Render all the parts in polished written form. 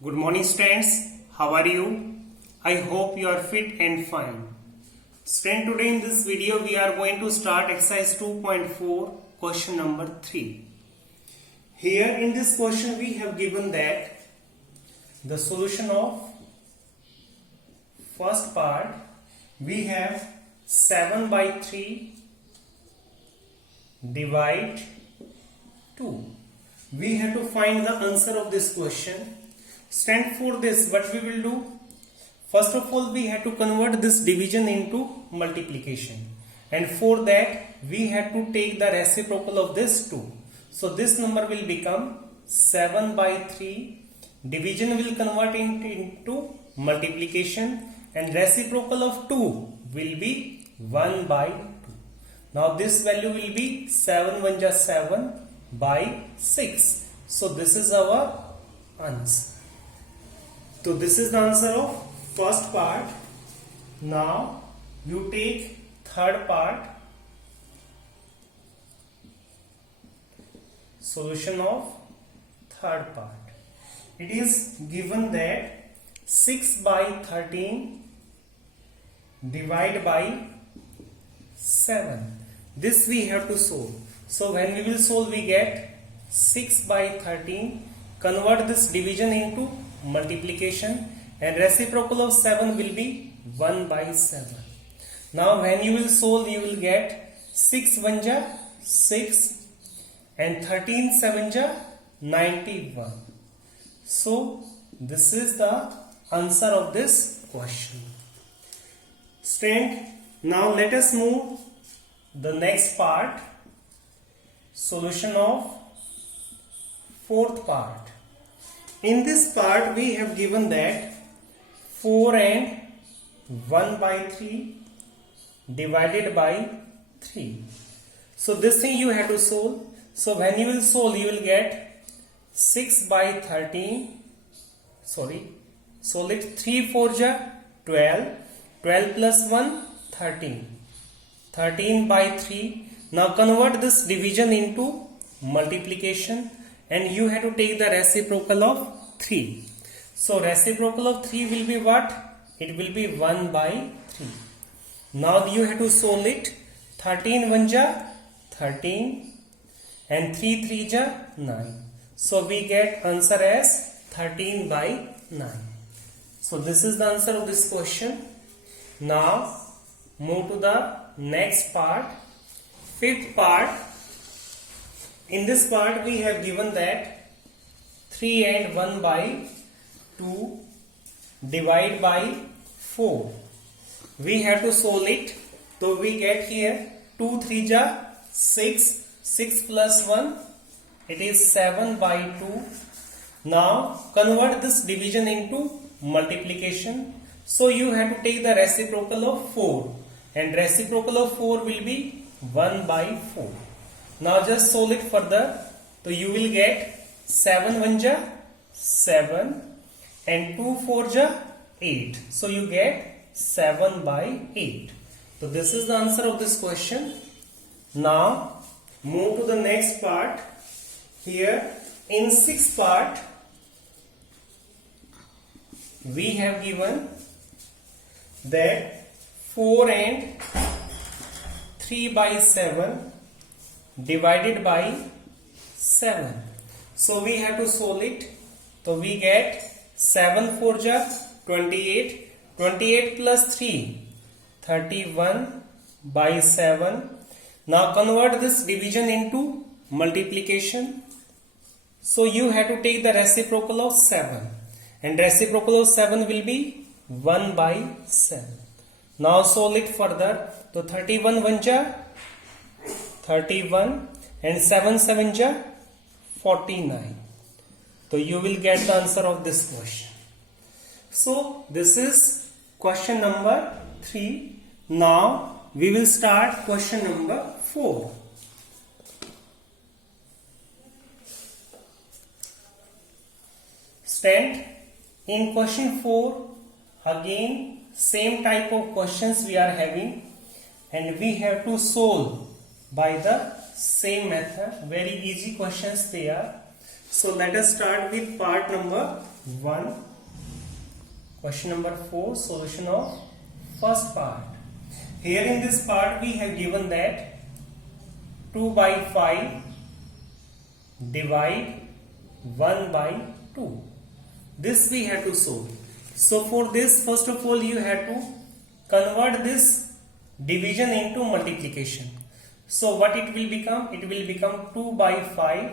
Good morning students, how are you? I hope you are fit and fine. Student, today in this video we are going to start exercise 2.4 question number 3. Here in this question we have given that the solution of first part we have 7 by 3 divide 2. We have to find the answer of this question. Stand for this, what we will do? First of all, we have to convert this division into multiplication, and for that we have to take the reciprocal of this 2. So this number will become 7 by 3. Division will convert into multiplication, and reciprocal of 2 will be 1 by 2. Now this value will be 7 1 just 7 by 6. So this is our answer. So this is the answer of first part. Now you take third part. Solution of third part. It is given that 6 by 13 divided by 7. This we have to solve. So when we will solve, we get 6 by 13. Convert this division into multiplication, and reciprocal of 7 will be 1 by 7. Now when you will solve, you will get 6 1 ja 6 and 13 7 ja 91. So this is the answer of this question. Student, now let us move the next part, solution of fourth part. In this part we have given that 4 and 1 by 3 divided by 3. So this thing you have to solve. So when you will solve, you will get 6 by 13, solve it, 3 4 ja 12, 12 plus 1 13, 13 by 3. Now convert this division into multiplication, and you have to take the reciprocal of 3. So reciprocal of 3 will be what? It will be 1 by 3. Now you have to solve it. 13 1 ja 13 and 3 3 ja 9. So we get answer as 13 by 9. So this is the answer of this question. Now move to the next part, fifth part. In this part we have given that 3 and 1 by 2 divide by 4. We have to solve it. So we get here 2 3 ja 6, 6 plus 1, it is 7 by 2. Now convert this division into multiplication. So you have to take the reciprocal of 4, and reciprocal of 4 will be 1 by 4. Now just solve it further. So you will get 7 1 ja 7 and 2 4 ja 8. So you get 7 by 8. So this is the answer of this question. Now move to the next part. Here in sixth part we have given that 4 and 3 by 7 divided by 7. So we have to solve it. So we get 7 4 ja 28, 28 plus 3 31 by 7. Now convert this division into multiplication. So you have to take the reciprocal of 7, and reciprocal of 7 will be 1 by 7. Now solve it further. So 31 1 ja 31 and 7 7 ja 49. So you will get the answer of this question. So this is question number 3. Now we will start question number 4. Stand. In question 4, again same type of questions we are having, and we have to solve by the same method. Very easy questions they are. So let us start with part number 1. Question number 4, solution of first part. Here in this part we have given that 2 by 5 divide 1 by 2. This we have to solve. So for this, first of all, you have to convert this division into multiplication. So what it will become? It will become 2 by 5.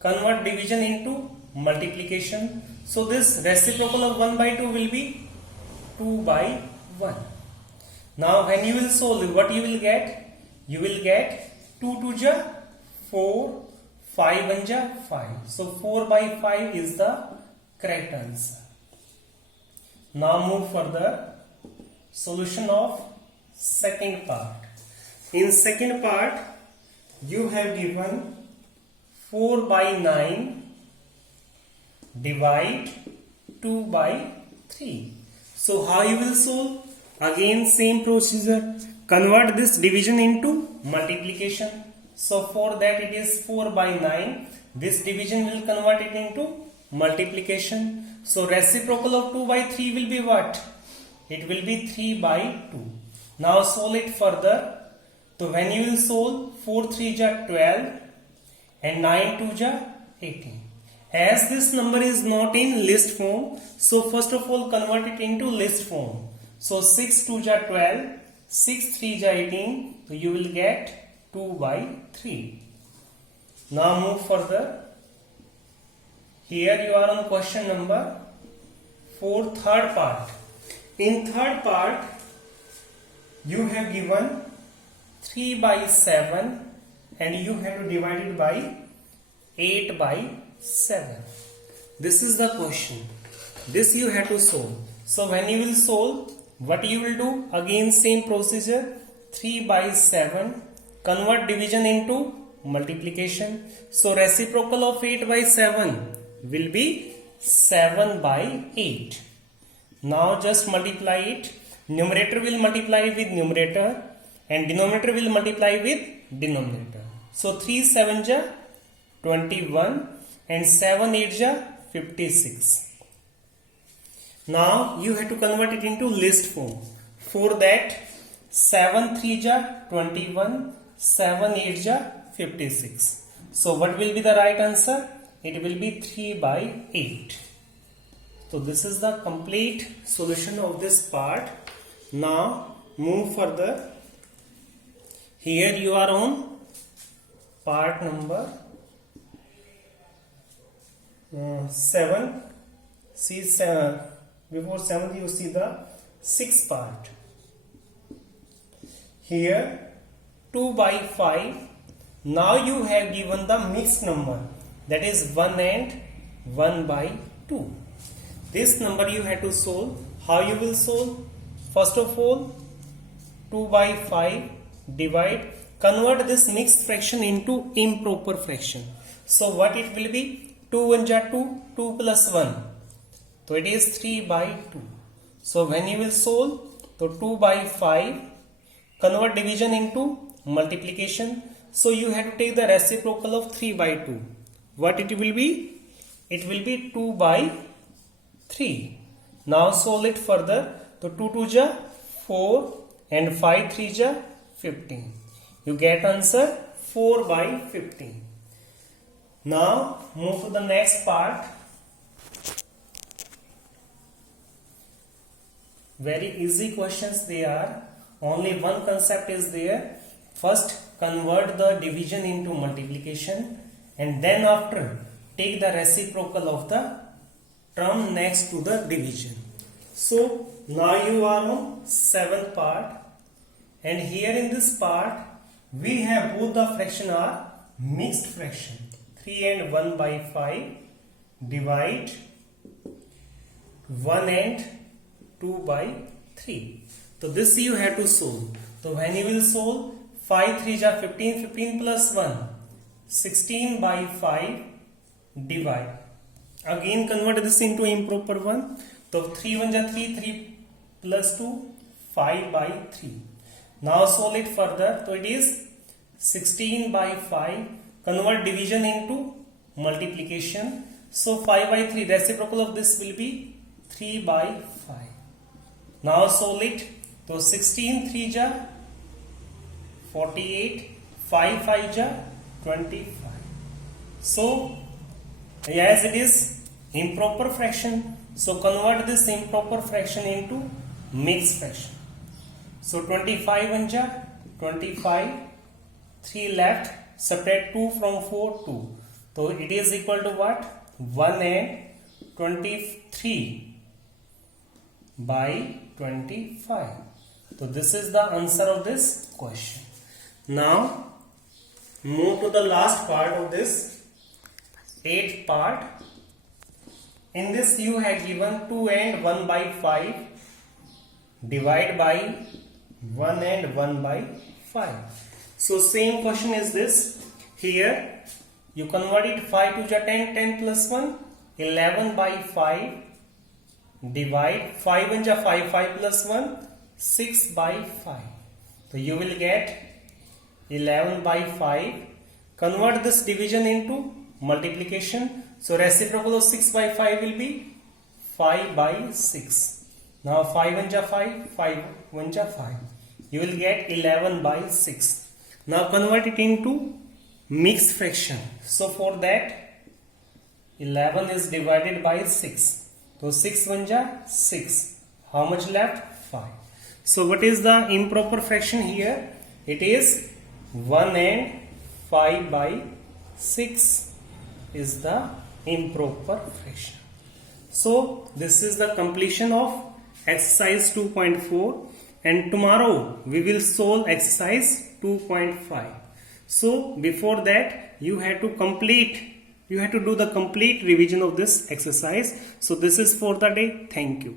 Convert division into multiplication. So this reciprocal of 1 by 2 will be 2 by 1. Now when you will solve, what you will get? You will get 2 to ja 4, 5 1 ja 5. So 4 by 5 is the correct answer. Now move further. Solution of second part. In second part, you have given 4 by 9 divide 2 by 3. So how you will solve? Again same procedure. Convert this division into multiplication. So for that it is 4 by 9. This division will convert it into multiplication. So reciprocal of 2 by 3 will be what? It will be 3 by 2. Now solve it further. So when you will solve, 4 3 ja 12 and 9 2 ja 18. As this number is not in list form, so first of all convert it into list form. So 6 2 ja 12, 6 3 ja 18, so you will get 2 by 3. Now move further. Here you are on question number 4, third part. In third part, you have given 3 by 7 and you have to divide it by 8 by 7. This is the question. This you have to solve. So when you will solve, what you will do? Again same procedure. 3 by 7. Convert division into multiplication. So reciprocal of 8 by 7 will be 7 by 8. Now just multiply it. Numerator will multiply with numerator and denominator will multiply with denominator. So 3 7 ja 21 and 7 8 ja 56. Now you have to convert it into list form. For that 7 3 ja 21, 7 8 ja 56. So what will be the right answer? It will be 3 by 8. So this is the complete solution of this part. Now move further. Here you are on part number 7. See 7. Before 7 you see the 6th part. Here 2 by 5. Now you have given the mixed number, that is 1 and 1 by 2. This number you have to solve. How you will solve? First of all, 2 by 5 divide. Convert this mixed fraction into improper fraction. So what it will be? 2 1 ja 2, 2 plus 1. So it is 3 by 2. So when you will solve, so 2 by 5, convert division into multiplication. So you have to take the reciprocal of 3 by 2. What it will be? It will be 2 by 3. Now solve it further. So 2 2 ja 4 and 5 3 ja 15. You get answer 4 by 15. Now move to the next part. Very easy questions they are. Only one concept is there. First convert the division into multiplication and then after take the reciprocal of the term next to the division. So now you are on 7th part and here in this part we have both the fraction are mixed fraction. 3 and 1 by 5 divide 1 and 2 by 3. So this you have to solve. So when you will solve, 5 3 ja 15, 15 plus 1, 16 by 5 divide. Again convert this into improper one. So 3 1 ja 3, 3 plus 2, 5 by 3. Now solve it further. So it is 16 by 5. Convert division into multiplication. So 5 by 3, reciprocal of this will be 3 by 5. Now solve it. So 16 3 ja 48, 5 5 ja 25. So as it is improper fraction, so convert this improper fraction into mixed fraction. So 25 1 ja 25, 3 left, subtract 2 from 4, 2. So it is equal to what? 1 and 23 by 25. So this is the answer of this question. Now move to the last part of this 8th part. In this you have given 2 and 1 by 5, divide by 1 and 1 by 5. So same question is this. Here you convert it 5 to 10, 10 plus 1, 11 by 5, divide 5 1 5, 5 plus 1, 6 by 5. So you will get 11 by 5. Convert this division into multiplication. So reciprocal of 6 by 5 will be 5 by 6. Now 5 1 5, 5 1 5. You will get 11 by 6. Now convert it into mixed fraction. So for that 11 is divided by 6. So 6 1 6. How much left? 5. So what is the improper fraction here? It is 1 and 5 by 6 is the improper fraction. So this is the completion of exercise 2.4, and tomorrow we will solve exercise 2.5. So before that you have to do the complete revision of this exercise. So this is for the day. Thank you.